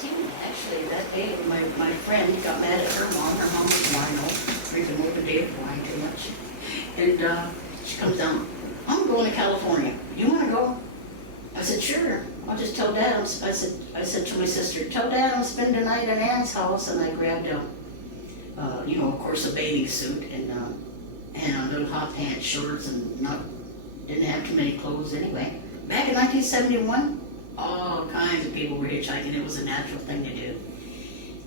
Steve, actually, that day, my friend got mad at her mom. Her mom was wino, drinking over a day of wine too much. And she comes down, I'm going to California. You want to go? I said, sure. I'll just tell Dad. I said to my sister, tell Dad I'm spending the night at Ann's house. And I grabbed of course, a bathing suit and a little hot pants, shorts, and didn't have too many clothes anyway. Back in 1971, all kinds of people were hitchhiking. It was a natural thing to do.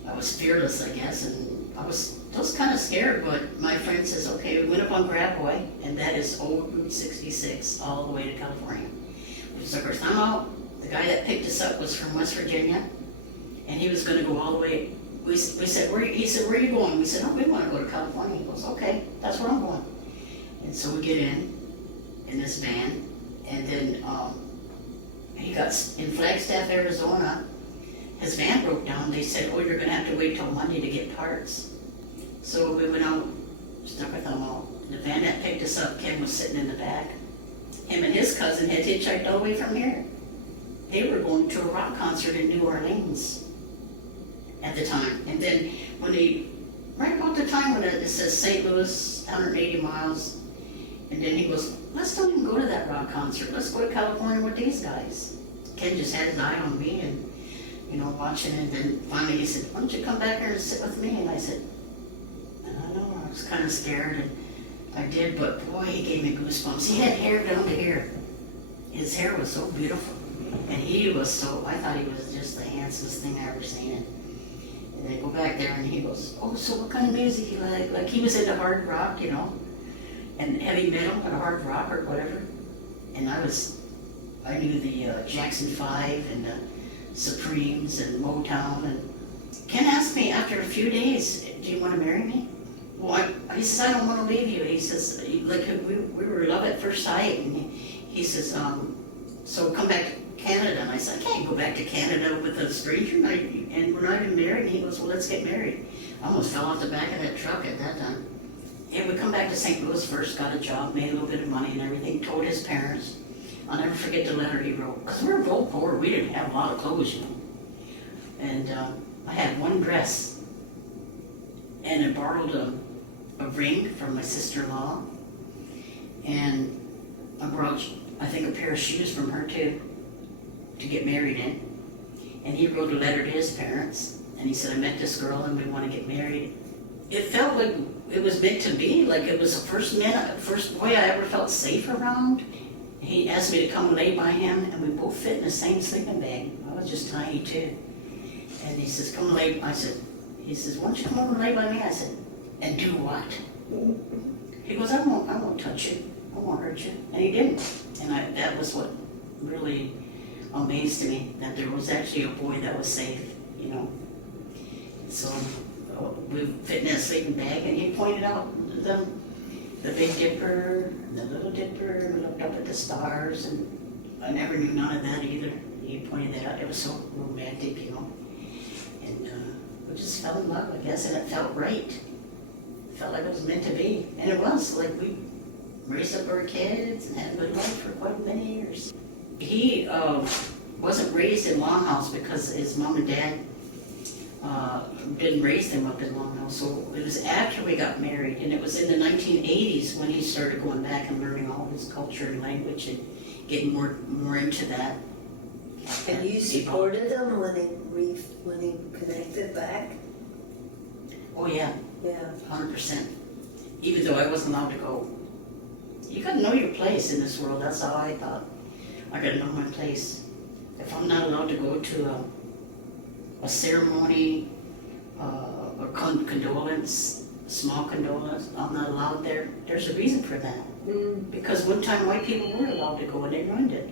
I was fearless, I guess, and I was kind of scared, but my friend says, okay, we went up on Grabboy, and that is old Route 66 all the way to California. We took our time out. The guy that picked us up was from West Virginia, and he was going to go all the way. He said, where are you going? We said, oh, we want to go to California. He goes, okay, that's where I'm going. And so we get in this van, and then he got in Flagstaff, Arizona. His van broke down. They said, oh, you're going to have to wait till Monday to get parts. So we went out, stuck our thumb out. The van that picked us up, Ken was sitting in the back. Him and his cousin had hitchhiked all the way from here. They were going to a rock concert in New Orleans at the time. And then right about the time when it says St. Louis, 180 miles, and then he goes, let's don't even go to that rock concert. Let's go to California with these guys. Ken just had his eye on me and, watching it. And then finally he said, why don't you come back here and sit with me? And I said, I don't know. I was kind of scared, and I did, but boy, he gave me goosebumps. He had hair down to here. His hair was so beautiful. And I thought he was just the handsomest thing I ever seen. And they go back there and he goes, oh, so what kind of music you like? Like he was into hard rock, and heavy metal, but hard rock or whatever. And I knew the Jackson 5 and the Supremes and Motown. And Ken asked me after a few days, do you want to marry me? Well, he says, I don't want to leave you. He says, like we were love at first sight. And he says, so come back to Canada. And I said, I can't go back to Canada with a stranger and we're not even married. And he goes, well, let's get married. I almost fell off the back of that truck at that time. And we come back to St. Louis first, got a job, made a little bit of money and everything, told his parents. I'll never forget the letter he wrote, because we were both poor. We didn't have a lot of clothes, And I had one dress, and I borrowed a ring from my sister-in-law, and I borrowed, I think, a pair of shoes from her too, to get married in. And he wrote a letter to his parents, and he said, I met this girl and we want to get married. It felt like it was meant to be, like it was the first boy I ever felt safe around. He asked me to come and lay by him, and we both fit in the same sleeping bag. I was just tiny too. And he says, come and lay, he says, why don't you come over and lay by me? I said, and do what? He goes, I won't touch you. I won't hurt you. And he didn't. And that was what really amazed me, that there was actually a boy that was safe, So we fit in that sleeping bag, and he pointed out the Big Dipper, the Little Dipper, we looked up at the stars, and I never knew none of that either. He pointed that out. It was so romantic, And we just fell in love, I guess, and it felt right. It felt like it was meant to be. And it was, like we raised up our kids and had a good life for quite many years. He wasn't raised in Longhouse because his mom and dad didn't raise them up in Longhouse. So it was after we got married, and it was in the 1980s when he started going back and learning all his culture and language and getting more into that. And you supported him when he connected back? Oh yeah. Yeah. 100%. Even though I wasn't allowed to go. You gotta know your place in this world. That's how I thought. I gotta know my place. If I'm not allowed to go to a ceremony, a condolence, small condolence, I'm not allowed there. There's a reason for that. Mm. Because one time white people were allowed to go and they ruined it.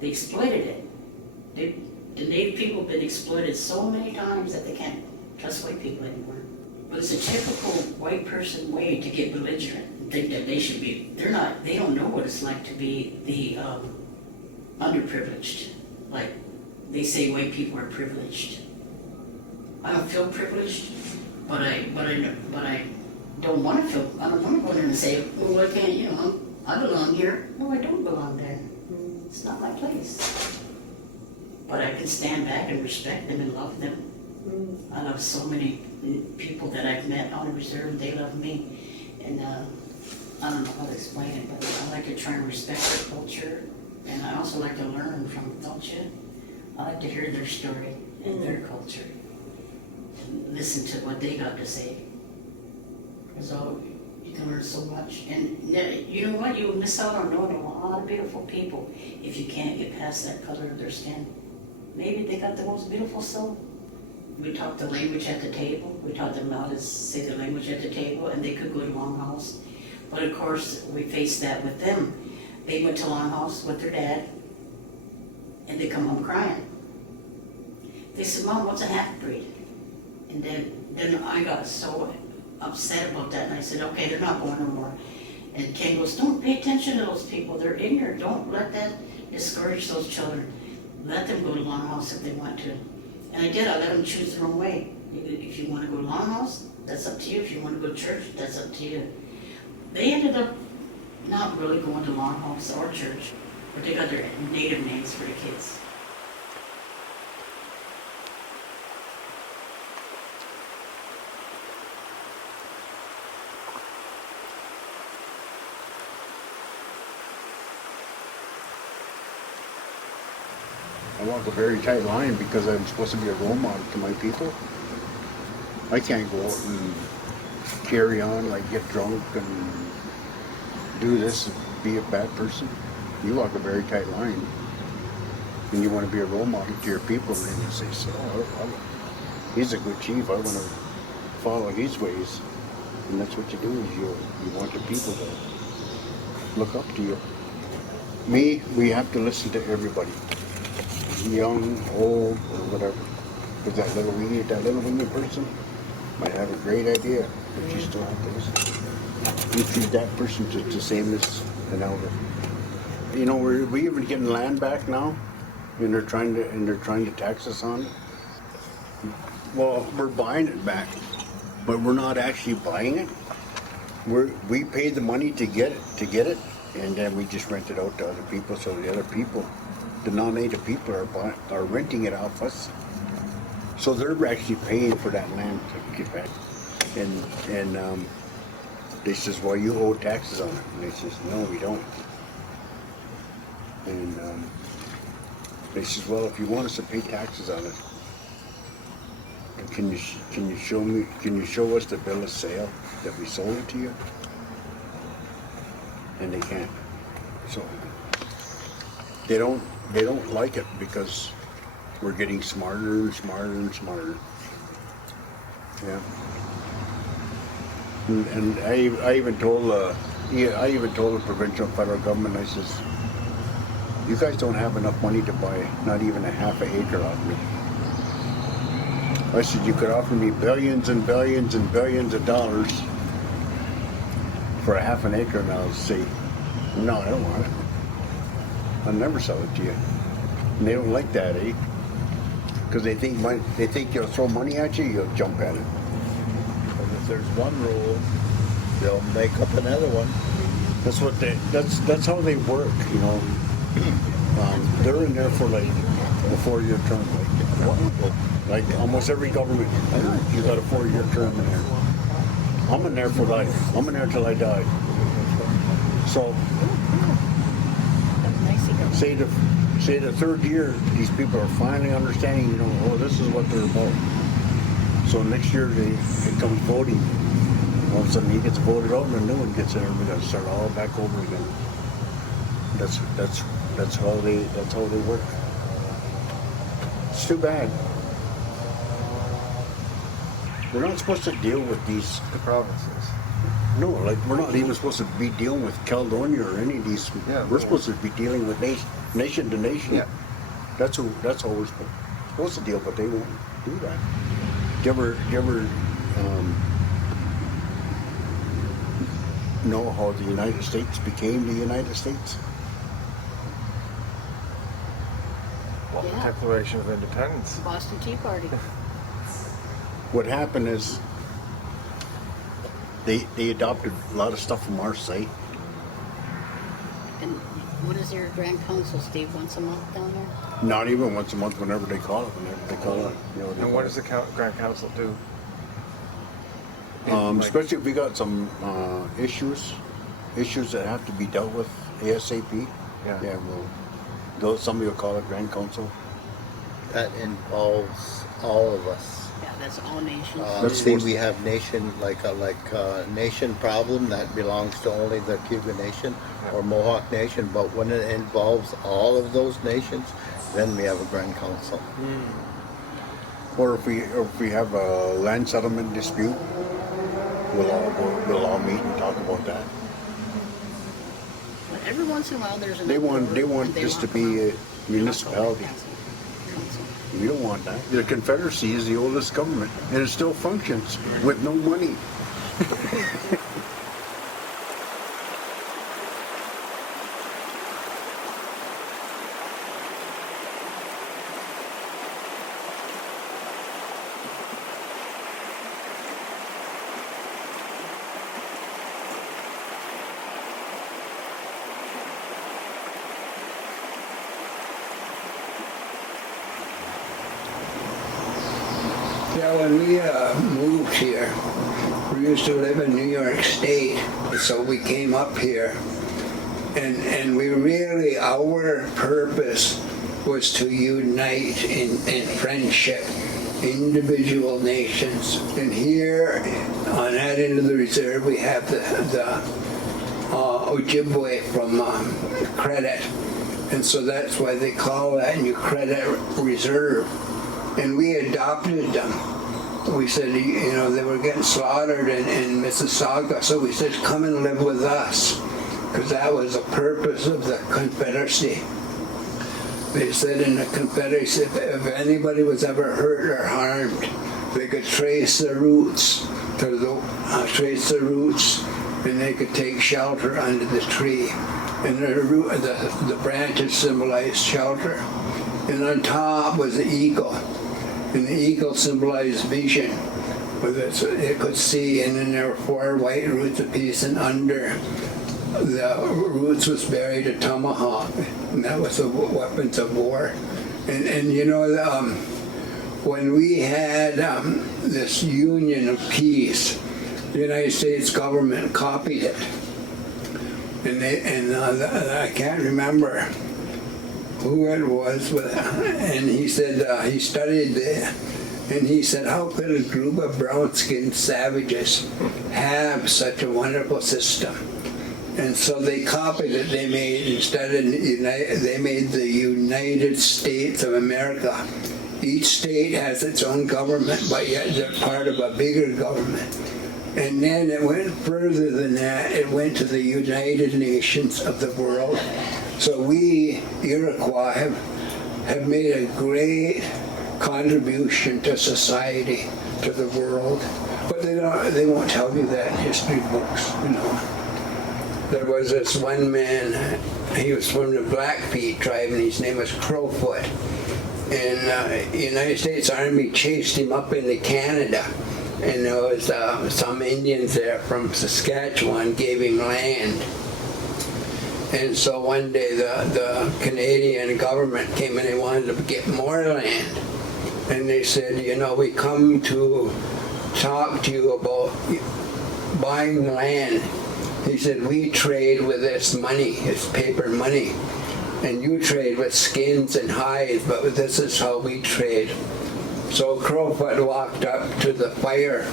They exploited it. The Native people have been exploited so many times that they can't trust white people anymore. But it's a typical white person way to get belligerent and think that they should be. They don't know what it's like to be the underprivileged. Like they say white people are privileged. I don't feel privileged, but I don't want to feel. I don't want to go there and say, well, I can't. I belong here. No, I don't belong there. It's not my place. but I can stand back and respect them and love them. I love so many people that I've met on the reserve, they love me. And I don't know how to explain it, but I like to try and respect their culture. And I also like to learn from them, don't you? I like to hear their story and their culture. And listen to what they got to say. Because you can learn so much. And you know what? You miss out on knowing a lot of beautiful people if you can't get past that color of their skin. Maybe they got the most beautiful soul. We taught the language at the table. We taught them how to say the language at the table, and they could go to Longhouse. But of course, we faced that with them. They went to Longhouse with their dad, and they come home crying. They said, "Mom, what's a half-breed?" And then I got so upset about that, and I said, "Okay, they're not going no more." And Ken goes, "Don't pay attention to those people. They're ignorant. Don't let that discourage those children. Let them go to Longhouse if they want to." And I did. I let them choose their own way. If you want to go to Longhouse, that's up to you. If you want to go to church, that's up to you. They ended up not really going to Longhouse or church, but they got their native names for the kids. I walk a very tight line because I'm supposed to be a role model to my people. I can't go out and carry on, like get drunk and do this and be a bad person. You walk a very tight line. And you want to be a role model to your people, and you say, "So, he's a good chief, I want to follow his ways." And that's what you do, is you want your people to look up to you. We have to listen to everybody. Young, old, or whatever. Because that little weenie person might have a great idea, but you still have to listen. You treat that person just the same as an elder. You know, we even getting land back now, and they're trying to tax us on it. Well, we're buying it back, but we're not actually buying it. We paid the money to get it, and then we just rent it out to other people, so the other people, the non-native people, are renting it off us. So they're actually paying for that land to get back. And they says, "Well, you owe taxes on it." And they says, "No, we don't." And they says, "Well, if you want us to pay taxes on it, can you show us the bill of sale that we sold it to you?" And they can't. So they don't like it because we're getting smarter and smarter and smarter. Yeah. And I even told the provincial and federal government, I says, "You guys don't have enough money to buy not even a half an acre off me." I said, "You could offer me billions and billions and billions of dollars for a half an acre," and I'll say, "No, I don't want it. I'll never sell it to you." And they don't like that, eh? Because they think you'll throw money at you, you'll jump at it. But if there's one rule, they'll make up another one. That's how they work, you know. They're in there for like a 4-year term. Like almost every government, you got a 4-year term in there. I'm in there for life. I'm in there till I die. So say the third year, these people are finally understanding, you know, oh, this is what they're about. So next year it comes voting. All of a sudden he gets voted out and a new one gets in, and we got to start all back over again. That's how they work. It's too bad. We're not supposed to deal with the provinces. No, like we're not even supposed to be dealing with Caledonia or any of these. Yeah, we're supposed to be dealing with nation to nation. Yeah. That's how we're supposed to deal, but they won't do that. Do you ever know how the United States became the United States? Well, Yeah. the Declaration of Independence. Boston Tea Party. What happened is they adopted a lot of stuff from our site, And What is your grand council, Steve, once a month down there? Not even once a month, whenever they call it, you know, they And what does the Grand Council do? especially if we got some issues that have to be dealt with ASAP. Yeah. Somebody will call it Grand Council. That involves all of us. Yeah, that's all nations. That's See, supposed- we have nation, like a nation problem that belongs to only the Cuban nation or Mohawk nation, but when it involves all of those nations, then we have a Grand Council. Or if we have a land settlement dispute, we'll all meet and talk about that. But every once in a while, there's They want and this to want be a council. municipality. Council. We don't want that. The Confederacy is the oldest government, and it still functions with no money. Yeah, when we moved here, we used to live in New York State, so we came up here, and we really, our purpose was to unite in friendship individual nations. And here, on that end of the reserve, we have the Ojibwe from Credit, and so that's why they call that New Credit Reserve. And we adopted them. We said, you know, they were getting slaughtered in Mississauga, so we said, come and live with us, because that was the purpose of the Confederacy. They said in the Confederacy, if anybody was ever hurt or harmed, they could trace the roots and they could take shelter under the tree. And the branches symbolized shelter. And on top was the eagle. And the eagle symbolized vision. It could see, and then there were 4 white roots apiece, and under the roots was buried a tomahawk. And that was the weapons of war. And you know, when we had this Union of Peace, the United States government copied it. And I can't remember who it was, and he said he studied there, and he said, how could a group of brown-skinned savages have such a wonderful system? And so they copied it. They made, they made the United States of America. Each state has its own government, but yet they're part of a bigger government. And then it went further than that. It went to the United Nations of the world. So we, Iroquois, have made a great contribution to society, to the world. But they won't tell you that in history books, you know. There was this one man, he was from the Blackfeet tribe, and his name was Crowfoot. And the United States Army chased him up into Canada. And there was some Indians there from Saskatchewan gave him land. And so one day the Canadian government came and they wanted to get more land. And they said, you know, we come to talk to you about buying land. He said, we trade with this money, it's paper money. And you trade with skins and hides, but this is how we trade. So Crowfoot walked up to the fire.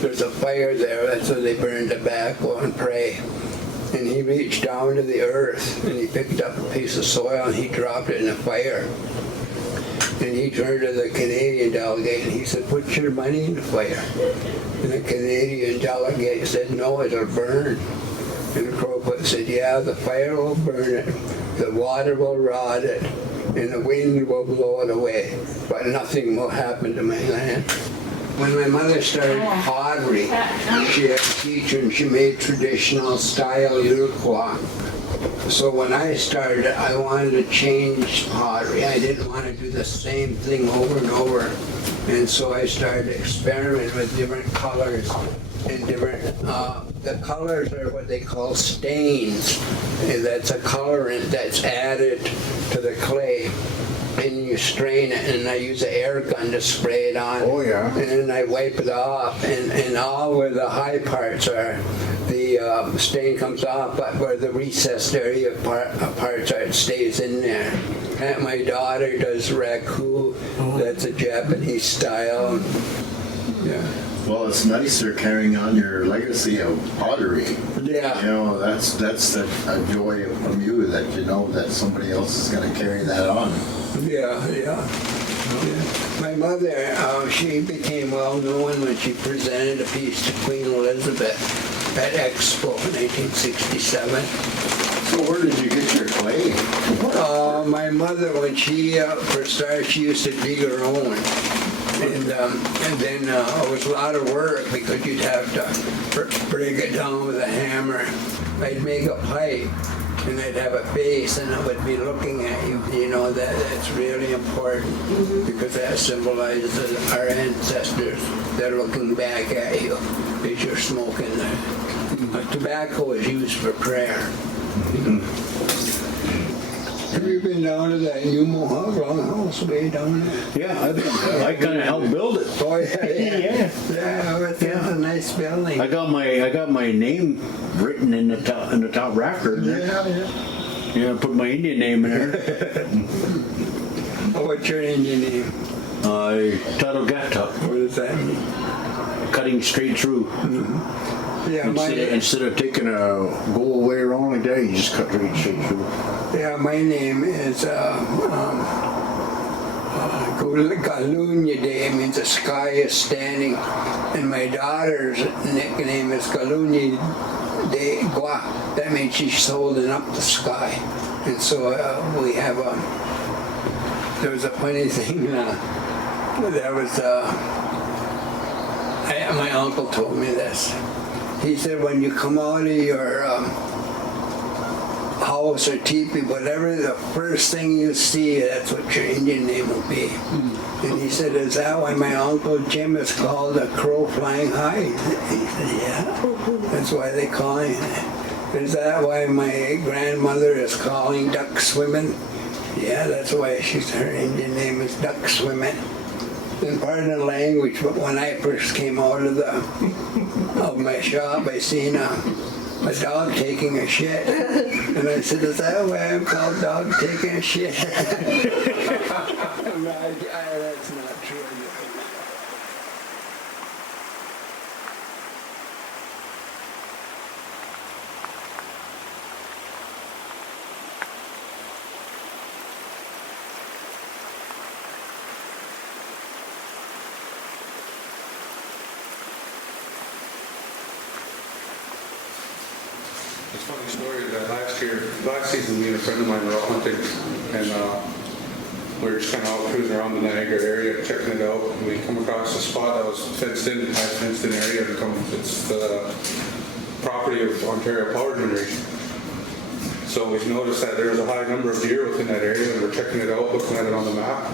There's a fire there, that's where they burn tobacco and pray. And he reached down to the earth and he picked up a piece of soil and he dropped it in the fire. And he turned to the Canadian delegate and he said, put your money in the fire. And the Canadian delegate said, no, it'll burn. And Crowfoot said, yeah, the fire will burn it, the water will rot it, and the wind will blow it away, but nothing will happen to my land. When my mother started pottery, she had a teacher and she made traditional style Iroquois. So when I started, I wanted to change pottery. I didn't want to do the same thing over and over. And so I started experimenting with different colors. and different. The colors are what they call stains. And that's a colorant that's added to the clay. And you strain it, and I use an air gun to spray it on. Oh, yeah. And then I wipe it off, and all where the high parts are, the stain comes off, but where the recessed area parts are, it stays in there. And my daughter does raku. That's a Japanese style. Yeah. Well, it's nice they're carrying on your legacy of pottery. Yeah. You know, that's a joy from you that you know that somebody else is going to carry that on. Yeah. My mother, she became well known when she presented a piece to Queen Elizabeth at Expo in 1967. So where did you get your clay? My mother, when she first started, she used to dig her own. And then it was a lot of work because you'd have to break it down with a hammer. I'd make a pipe, and I'd have a base, and it would be looking at you. You know, that's really important because that symbolizes our ancestors. They're looking back at you as you're smoking. Tobacco is used for prayer. Have you been down to that new Mohawk Longhouse way down there? Yeah, I kind of helped build it. Oh yeah. Yeah. It's a nice building. I got my name written in the top rafters. Yeah, I put my Indian name in there. What's your Indian name? Tarogata, What does that mean? cutting straight through. Yeah, Instead of taking a go away around like that, you just cut straight through. Yeah, my name is Galunya Day. It means the sky is standing. And my daughter's nickname is Galunya De Gua. That means she's holding up the sky. And so we have there was a funny thing. There was my uncle told me this. He said, when you come out of your house or teepee, whatever the first thing you see, that's what your Indian name will be. And he said, is that why my Uncle Jim is called a crow flying high? He said, yeah, that's why they call him. Is that why my grandmother is calling duck swimming? Yeah, that's why her Indian name is duck swimming. And pardon the language, but when I first came out of my shop, I seen a dog taking a shit. And I said, is that why I'm called dog taking a shit? That's not true. It's a funny story that last season, me and a friend of mine were out hunting, and we were just kind of out cruising around the Niagara area, checking it out, and we come across a spot that was fenced in, high fenced in area, and it's the property of Ontario Power Generation. So we noticed that there was a high number of deer within that area, and we're checking it out, looking at it on the map.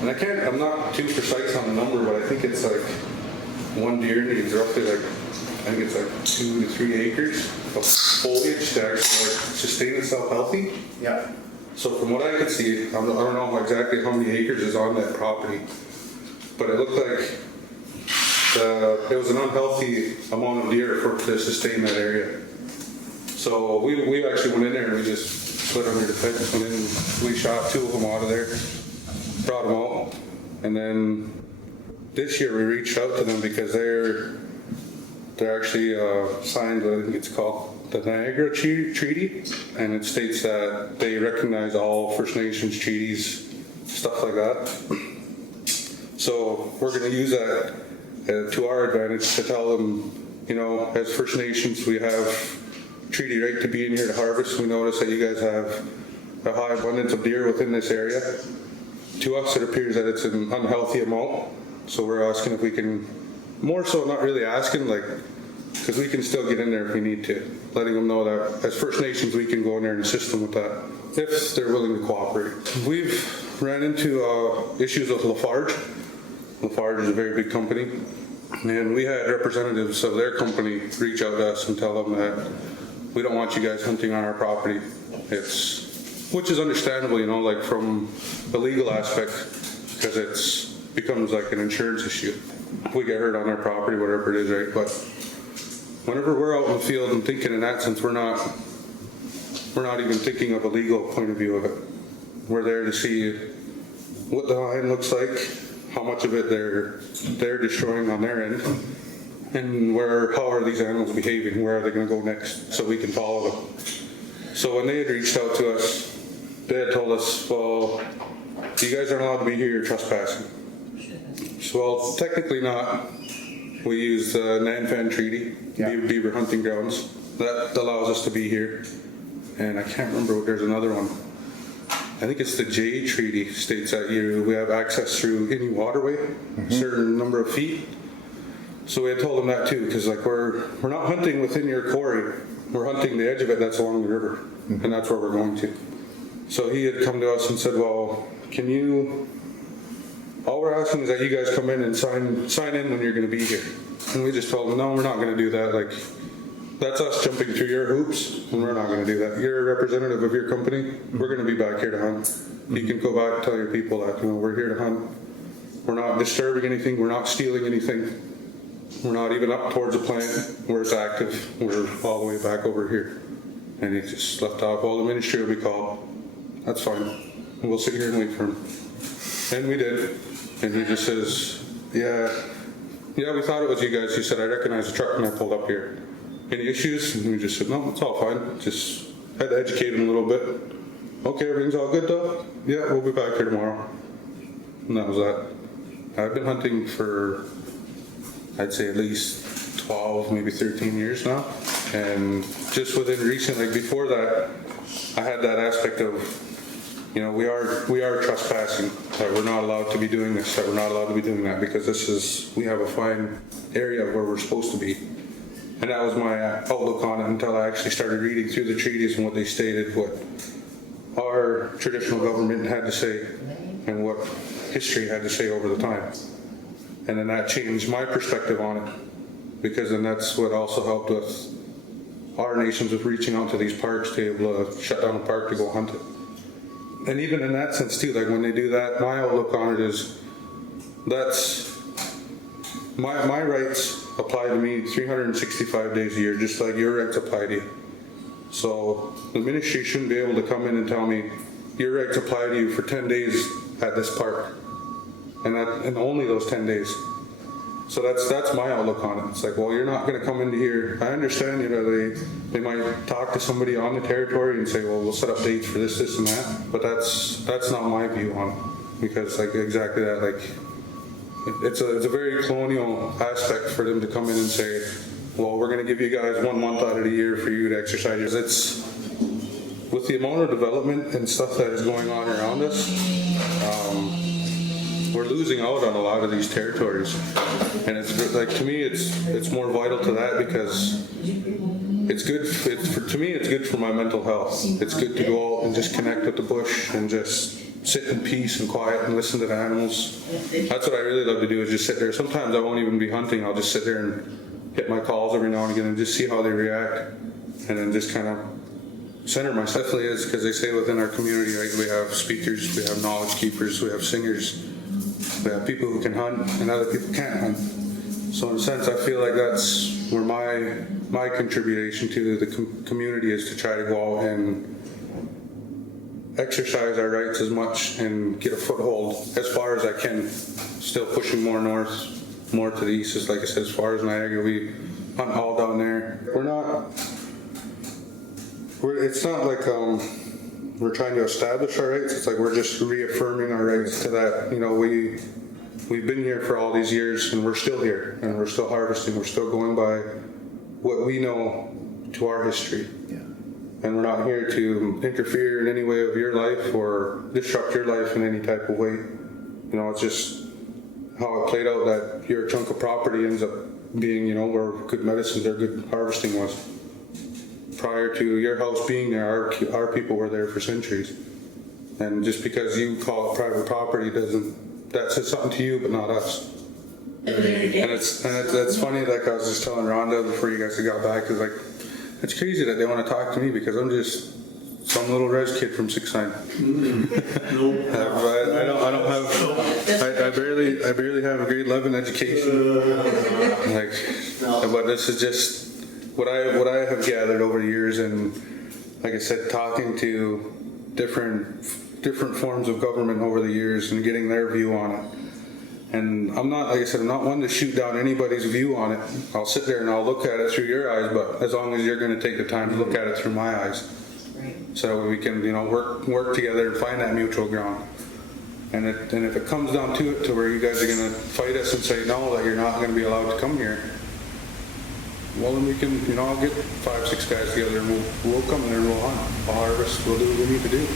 And I'm not too precise on the number, but I think it's like one deer needs roughly I think it's 2 to 3 acres of foliage to actually sustain itself healthy. Yeah. So from what I could see, I don't know exactly how many acres is on that property, but it looked like it was an unhealthy amount of deer to sustain that area. So we actually went in there and we just slid under the fence, went in and we shot 2 of them out of there, brought them out, and then this year we reached out to them because they're actually signed what I think it's called the Niagara Treaty, and it states that they recognize all First Nations treaties, stuff like that. So we're going to use that to our advantage to tell them, as First Nations, we have treaty right to be in here to harvest. We notice that you guys have a high abundance of deer within this area. To us, it appears that it's an unhealthy amount, so we're asking if we can. More so, not really asking, because we can still get in there if we need to. Letting them know that as First Nations, we can go in there and assist them with that, if they're willing to cooperate. We've ran into issues with Lafarge. Lafarge is a very big company, And we had representatives of their company reach out to us and tell them that we don't want you guys hunting on our property. Which is understandable, you know, like from the legal aspect, because it's becomes like an insurance issue. If we get hurt on our property, whatever it is, right? But whenever we're out in the field and thinking in that sense, we're not even thinking of a legal point of view of it. We're there to see what the line looks like, how much of it they're destroying on their end, and how are these animals behaving, where are they going to go next, so we can follow them. So when they had reached out to us, they had told us, well, you guys aren't allowed to be here, you're trespassing. So, well, technically not. We use the Nanfan Treaty, beaver hunting grounds. That allows us to be here. And I can't remember, there's another one. I think it's the J Treaty, states that we have access through any waterway, certain number of feet. So we had told them that too, because like we're not hunting within your quarry. We're hunting the edge of it that's along the river, and that's where we're going to. So he had come to us and said, well, all we're asking is that you guys come in and sign in when you're going to be here. And we just told him, no, we're not going to do that. Like, that's us jumping through your hoops, and we're not going to do that. You're a representative of your company. We're going to be back here to hunt. You can go back and tell your people that, we're here to hunt. We're not disturbing anything. We're not stealing anything. We're not even up towards a plant where it's active. We're all the way back over here. And he just left off, well, the ministry will be called. That's fine. We'll sit here and wait for him. And we did. And he just says, yeah, we thought it was you guys. He said, I recognize the truck when I pulled up here. Any issues? And we just said, no, it's all fine. Just had to educate him a little bit. Okay, everything's all good though? Yeah, we'll be back here tomorrow. And that was that. I've been hunting for, I'd say at least 12, maybe 13 years now. And just within recent, like before that, I had that aspect of, we are trespassing, that we're not allowed to be doing this, that we're not allowed to be doing that, because we have a fine area where we're supposed to be. And that was my outlook on it until I actually started reading through the treaties and what they stated, what our traditional government had to say, and what history had to say over the time. And then that changed my perspective on it, because then that's what also helped with our nations with reaching out to these parks to be able to shut down a park to go hunt it. And even in that sense too, like when they do that, my outlook on it is that's my rights apply to me 365 days a year, just like your rights apply to you. So the ministry shouldn't be able to come in and tell me your rights apply to you for 10 days at this park, and only those 10 days. So that's my outlook on it. It's like, well, you're not going to come into here. I understand, they might talk to somebody on the territory and say, well, we'll set up dates for this, and that. But that's not my view on it, because like exactly that, like it's a very colonial aspect for them to come in and say, well, we're going to give you guys 1 month out of the year for you to exercise. It's with the amount of development and stuff that is going on around us. We're losing out on a lot of these territories, and it's like, to me, it's more vital to that, because it's good. To me, it's good for my mental health. It's good to go out and just connect with the bush and just sit in peace and quiet and listen to the animals. That's what I really love to do, is just sit there. Sometimes I won't even be hunting. I'll just sit there and hit my calls every now and again and just see how they react, and then just kind of center myself. Definitely is, because they say within our community, like, we have speakers, we have knowledge keepers, we have singers. We have people who can hunt and other people can't hunt. So in a sense, I feel like that's where my contribution to the community is, to try to go out and exercise our rights as much and get a foothold as far as I can. Still pushing more north, more to the east. Is like I said, as far as Niagara, we hunt all down there. It's not like we're trying to establish our rights. It's like we're just reaffirming our rights to that. We've been here for all these years, and we're still here, and we're still harvesting. We're still going by what we know to our history. Yeah. And we're not here to interfere in any way of your life or disrupt your life in any type of way. It's just how it played out, that your chunk of property ends up being, where good medicines or good harvesting was. Prior to your house being there, our people were there for centuries. And just because you call it private property that says something to you, but not us. And that's funny, like I was just telling Rhonda before you guys got back, is like, it's crazy that they want to talk to me because I'm just some little res kid from 6'9". I barely have a grade 11 education. Like, but this is just what I have gathered over the years, and like I said, talking to different forms of government over the years and getting their view on it. And I'm not, like I said, I'm not one to shoot down anybody's view on it. I'll sit there and I'll look at it through your eyes, but as long as you're going to take the time to look at it through my eyes. Right. So we can, work together and find that mutual ground. And if it comes down to it, to where you guys are going to fight us and say no, that you're not going to be allowed to come here, well then we can, I'll get 5-6 guys together and we'll come in there and we'll hunt, we'll harvest, we'll do what we need to do.